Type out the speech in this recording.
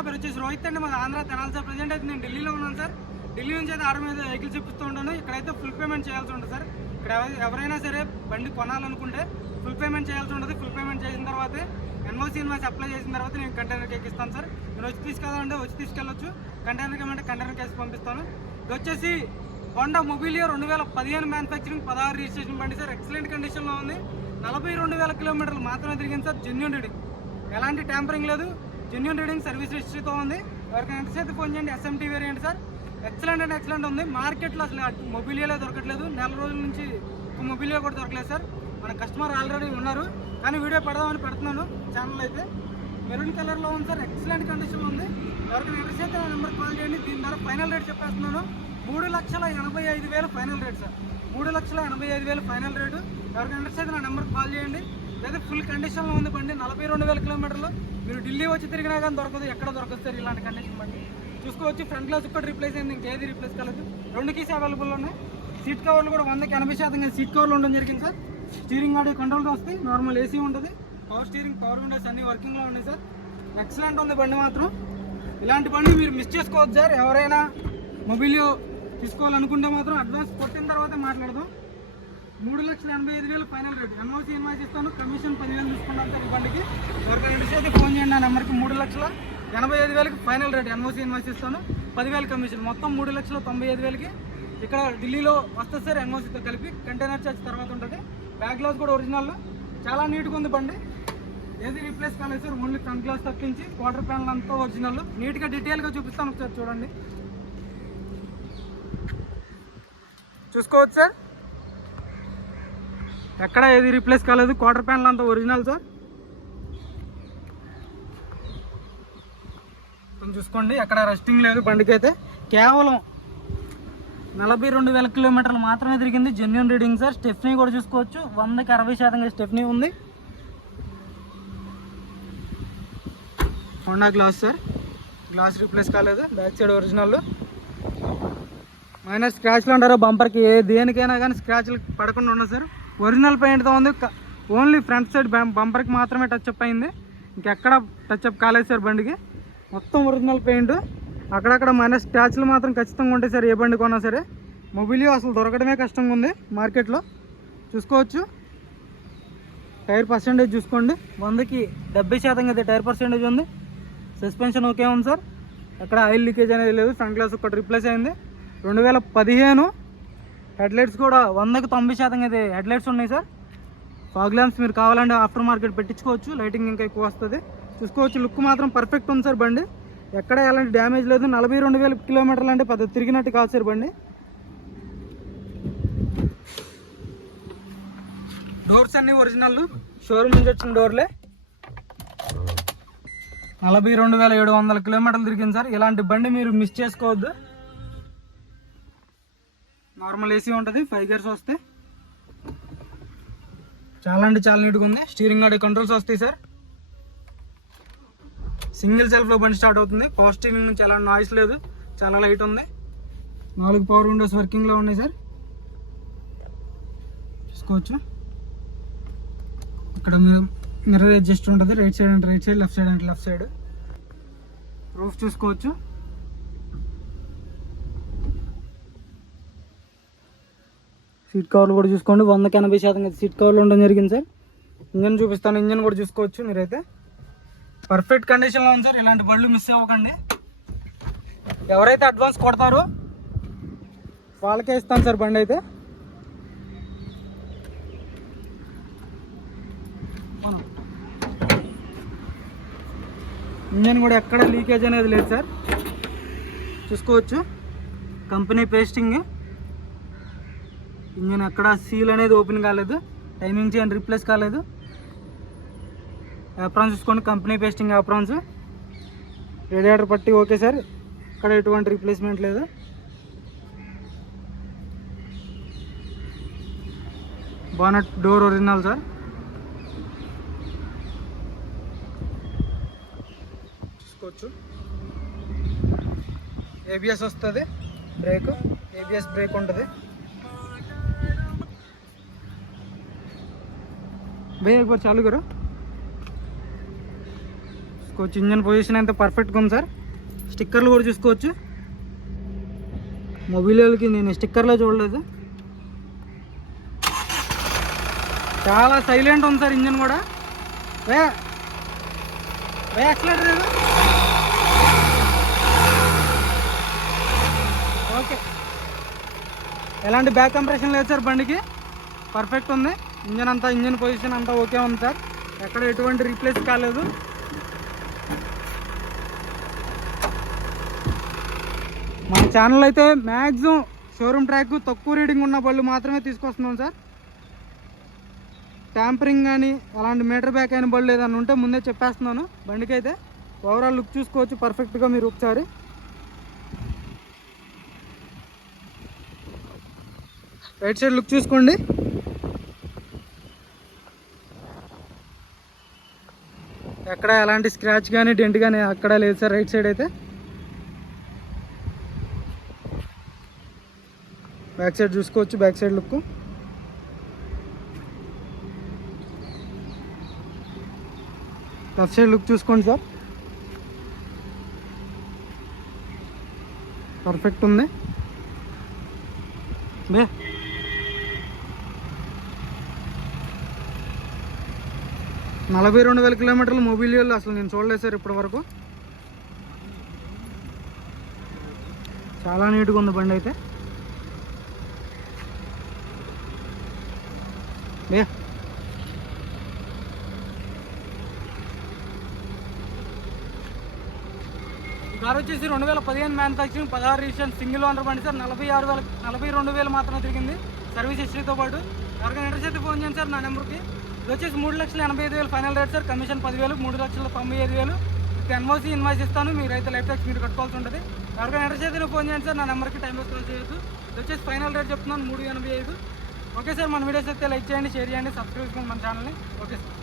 నా పేరు వచ్చేసి రోహిత్ అండి, మాది ఆంధ్ర తెనాలి సార్. ప్రజెంట్ అయితే నేను ఢిల్లీలో ఉన్నాను సార్. ఢిల్లీ నుంచి అయితే ఆర్డర్ మీద వెహికల్స్ ఇప్పిస్తూ ఉంటాను. ఇక్కడైతే ఫుల్ పేమెంట్ చేయాల్సి ఉంటుంది సార్. ఇక్కడ ఎవరైనా సరే బండి కొనాలనుకుంటే ఫుల్ పేమెంట్ చేయాల్సి ఉంటుంది. ఫుల్ పేమెంట్ చేసిన తర్వాత ఎన్ఓసి అప్లై చేసిన తర్వాత నేను కంటైనర్కి ఎక్కిస్తాను సార్. నేను వచ్చి తీసుకెళ్ళాలంటే వచ్చి తీసుకెళ్ళొచ్చు, కంటైనర్కి ఏమంటే కంటైనర్కి వేసి పంపిస్తాను. ఇది వచ్చేసి హోండా మొబిలియో 2015 మ్యానుఫ్యాక్చరింగ్ 16 రిజిస్ట్రేషన్ బండి సార్. ఎక్సలెంట్ కండిషన్లో ఉంది. 42,000 కిలోమీటర్లు మాత్రమే తిరిగింది సార్. జెన్యూన్ రీడింగ్, ఎలాంటి ట్యాంపరింగ్ లేదు. జెన్యూన్ రీడింగ్, సర్వీస్ హిస్టరీతో ఉంది. ఎవరికైనా ఎంతసేపు ఫోన్ చేయండి. SMT variant sir. ఎక్సలెంట్ అంటే ఎక్సలెంట్ ఉంది. మార్కెట్లో అసలు మొబిలియోలో దొరకట్లేదు. నెల రోజుల నుంచి మొబిలియో కూడా దొరకలేదు సార్. మన కస్టమర్ ఆల్రెడీ ఉన్నారు, కానీ వీడియో పెడదామని పెడుతున్నాను. ఛానల్ అయితే మెరూన్ కలర్లో ఉంది సార్. ఎక్సలెంట్ కండిషన్లో ఉంది. ఎవరికైనా ఇంట్రెస్ట్ అయితే నా నెంబర్ కాల్ చేయండి. దీని ద్వారా ఫైనల్ రేట్ చెప్పేస్తున్నాను. 3,85,000 final rate sir. 3,85,000 final rate. ఎవరికైనా ఇంట్రెస్ట్ అయితే నా నెంబర్కి కాల్ చేయండి. లేదా ఫుల్ కండిషన్లో ఉంది బండి. 42,000 కిలోమీటర్లు. మీరు ఢిల్లీ వచ్చి తిరిగినా కానీ దొరకదు, ఎక్కడ దొరకదు సార్ ఇలాంటి కండిషన్ బండి. చూసుకోవచ్చు. ఫ్రంట్ గ్లాస్ ఒక్కటి రీప్లేస్ అయింది, ఇంకేది రీప్లేస్ కాలేదు. 2 కీస్ అవైలబుల్ ఉన్నాయి. సీట్ కవర్లు కూడా 100కి 80% సీట్ కవర్లు ఉండడం జరిగింది సార్. స్టీరింగ్ ఆడియో కంట్రోల్తో వస్తాయి. నార్మల్ AC ఉంటుంది. పవర్ స్టీరింగ్, పవర్ విండోస్ అన్ని వర్కింగ్లో ఉన్నాయి సార్. ఎక్సలెంట్ ఉంది బండి మాత్రం. ఇలాంటి బండి మీరు మిస్ చేసుకోవద్దు సార్. ఎవరైనా మొబిలియో తీసుకోవాలనుకుంటే మాత్రం అడ్వాన్స్ కొట్టిన తర్వాత మాట్లాడదాం. 3,85,000 ఫైనల్ రేట్. ఎన్ఓసి ఇన్వాయిస్ ఇస్తాను. కమిషన్ 10,000 తీసుకుంటాను సార్ ఈ బండికి. ఎవరికైనా ఇంట్రెస్ట్ అయితే ఫోన్ చేయండి. నా నెంబర్కి 3,85,000 ఫైనల్ రేట్. ఎన్ఓసి ఇన్వాయిస్ ఇస్తాను. 10,000 కమిషన్. మొత్తం 3,95,000కి ఇక్కడ ఢిల్లీలో వస్తుంది సార్. ఎన్ఓసితో కలిపి కంటైనర్ ఛార్జ్ తర్వాత ఉంటుంది. బ్యాక్ గ్లాస్ కూడా ఒరిజినల్. చాలా నీట్గా ఉంది బండి. ఏది రీప్లేస్ కాలేదు సార్. ఓన్లీ ఫ్రంట్ గ్లాస్ తప్పించి క్వార్టర్ ప్యానల్ అంతా ఒరిజినల్. నీట్గా డీటెయిల్గా చూపిస్తాను, ఒకసారి చూడండి. చూసుకోవచ్చు సార్. ఎక్కడ ఏది రీప్లేస్ కాలేదు. క్వార్టర్ ప్యానల్ అంతా ఒరిజినల్ సార్. కొంచెం చూసుకోండి, ఎక్కడ రెస్టింగ్ లేదు బండికి అయితే. కేవలం 42,000 కిలోమీటర్లు మాత్రమే తిరిగింది. Genuine reading sir. స్టెఫ్నీ కూడా చూసుకోవచ్చు. 100కి 60% స్టెఫ్నీ ఉంది. Honda glass sir. Glass replace కాలేదు. Back side original. మైనర్ స్క్రాచ్లు అంటారు బంపర్కి. దేనికైనా కానీ స్క్రాచ్లు పడకుండా ఉండదు సార్. ఒరిజినల్ పెయింట్తో ఉంది. ఓన్లీ ఫ్రంట్ సైడ్ బంపర్కి మాత్రమే టచ్అప్ అయింది. ఇంకెక్కడ టచ్అప్ కాలేదు సార్ బండికి. మొత్తం ఒరిజినల్ పెయింట్. అక్కడక్కడ మైనస్ స్క్రాచ్లు మాత్రం ఖచ్చితంగా ఉంటాయి సార్. ఏ బండి కొన్నా సరే. మొబిలియో అసలు దొరకడమే కష్టంగా ఉంది మార్కెట్లో. చూసుకోవచ్చు. టైర్ పర్సెంటేజ్ చూసుకోండి. 100కి 70% అయితే టైర్ పర్సెంటేజ్ ఉంది. సస్పెన్షన్ ఓకే ఉంది సార్. ఎక్కడ ఆయిల్ లీకేజ్ అనేది లేదు. ఫ్రంట్ గ్లాస్ ఒకటి రీప్లేస్ అయింది. 2015 హెడ్లైట్స్ కూడా 100కి 90% అయితే హెడ్లైట్స్ ఉన్నాయి సార్. ఫాగ్ ల్యాంప్స్ మీరు కావాలంటే ఆఫ్టర్ మార్కెట్ పెట్టించుకోవచ్చు. లైటింగ్ ఇంకా ఎక్కువ వస్తుంది. చూసుకోవచ్చు. లుక్ మాత్రం పర్ఫెక్ట్ ఉంది సార్ బండి. ఎక్కడ ఎలాంటి డ్యామేజ్ లేదు. 42,000 కిలోమీటర్లు అంటే పెద్ద తిరిగినట్టు కాదు సార్ బండి. డోర్స్ అన్ని ఒరిజినల్. షోరూమ్ నుంచి వచ్చిన డోర్లే. 42,700 కిలోమీటర్లు తిరిగింది సార్. ఇలాంటి బండి మీరు మిస్ చేసుకోవద్దు. నార్మల్ AC ఉంటుంది. 5 గేర్స్ వస్తాయి. చాలా అంటే చాలా నీట్గా ఉంది. స్టీరింగ్ ఆడియో కంట్రోల్స్ వస్తాయి సార్. సింగిల్ సెల్ఫ్లో బండి స్టార్ట్ అవుతుంది. పవర్ స్టీరింగ్ నుంచి ఎలాంటి నాయిస్ లేదు. చాలా లైట్ ఉంది. 4 పవర్ విండోస్ వర్కింగ్లో ఉన్నాయి సార్. చూసుకోవచ్చు. ఇక్కడ మిర్రర్ అడ్జస్ట్ ఉంటుంది. రైట్ సైడ్ అంటే రైట్ సైడ్, లెఫ్ట్ సైడ్ అంటే లెఫ్ట్ సైడ్. రూఫ్ చూసుకోవచ్చు. సీట్ కవర్లు కూడా చూసుకోండి. 100కి 80% అయితే సీట్ కవర్లు ఉండడం జరిగింది సార్. ఇంజన్ చూపిస్తాను. ఇంజన్ కూడా చూసుకోవచ్చు మీరైతే. పర్ఫెక్ట్ కండిషన్లో ఉంది సార్. ఇలాంటి బండ్లు మిస్ అవ్వకండి. ఎవరైతే అడ్వాన్స్ కొడతారో వాళ్ళకే ఇస్తాను సార్ బండి అయితే. ఇంజన్ కూడా ఎక్కడ లీకేజ్ అనేది లేదు సార్. చూసుకోవచ్చు. Company pasting. ఇంజన్ ఎక్కడ సీల్ అనేది ఓపెన్ కాలేదు. టైమింగ్ చైన్ రీప్లేస్ కాలేదు. యాప్రాన్స్ చూసుకోండి. Company pasting aprons. రేడియేటర్ పట్టి ఓకే సార్. ఇక్కడ ఎటువంటి రీప్లేస్మెంట్ లేదు. Bonnet door original sir. చూసుకోవచ్చు. ABS వస్తుంది. బ్రేక్ ABS బ్రేక్ ఉంటుంది. भैया एक बार चालू करो. చూసుకోవచ్చు. ఇంజన్ పొజిషన్ అయితే పర్ఫెక్ట్గా ఉంది సార్. స్టిక్కర్లు కూడా చూసుకోవచ్చు. మొబిలియోలకి నేను స్టిక్కర్లో చూడలేదు. చాలా సైలెంట్ ఉంది సార్ ఇంజన్ కూడా. Accelerator okay. ఎలాంటి బ్యాక్ కంప్రెషన్ లేదు సార్ బండికి. పర్ఫెక్ట్ ఉంది ఇంజన్ అంతా. ఇంజన్ పొజిషన్ అంతా ఓకే ఉంది సార్. ఎక్కడ ఎటువంటి రీప్లేస్ కాలేదు. మన ఛానల్ అయితే మ్యాక్సిమం షోరూమ్ ట్రాక్ తక్కువ రీడింగ్ ఉన్న బళ్ళు మాత్రమే తీసుకొస్తున్నాం సార్. ట్యాంపరింగ్ కానీ అలాంటి మీటర్ బ్యాక్ అయిన బళ్ళు ఏదైనా ఉంటే ముందే చెప్పేస్తున్నాను. బండికి అయితే ఓవరాల్ లుక్ చూసుకోవచ్చు పర్ఫెక్ట్గా మీరు ఒకసారి. రైట్ సైడ్ లుక్ చూసుకోండి. ఎక్కడ ఎలాంటి స్క్రాచ్ కానీ డెంట్ కానీ అక్కడ లేదు సార్ రైట్ సైడ్ అయితే. బ్యాక్ సైడ్ చూసుకోవచ్చు. Back side look left side look చూసుకోండి సార్. పర్ఫెక్ట్ ఉంది. 42,000 కిలోమీటర్లు మొబిలియోలో అసలు నేను చూడలేదు సార్ ఇప్పటి వరకు. చాలా నీట్గా ఉంది బండి అయితే. కార్ వచ్చేసి 2015 మ్యానుఫ్యాక్చరింగ్, 16 రిజిస్ట్రేషన్, సింగిల్ ఓనర్ బండి సార్. 42,000 మాత్రమే తిరిగింది సర్వీస్ హిస్టరీతో పాటు. ఎవరికైనా ఇంట్రెస్ట్ అయితే ఫోన్ చేయండి సార్ నా నెంబర్కి. ఇది వచ్చేసి 3,85,000 final rate sir. Commission 10,000, 3,95,000. NOC invoice ఇస్తాను. మీరైతే లైఫ్ ట్యాక్స్ మీరు కట్టుకోవాల్సి ఉంటుంది. ఎవరికైనా ఇంట్రెస్ట్ అయితే ఫోన్ చేయండి సార్ నా నెంబర్కి. టైం వేస్ట్ కాల్ చేయొద్దు. ఇది వచ్చేసి ఫైనల్ రేట్ చెప్తున్నాను 385. ఓకే సార్, మన వీడియోస్ అయితే లైక్ చేయండి, షేర్ చేయండి, సబ్స్క్రైబ్ చేసుకోండి మన ఛానల్ని. Okay sir.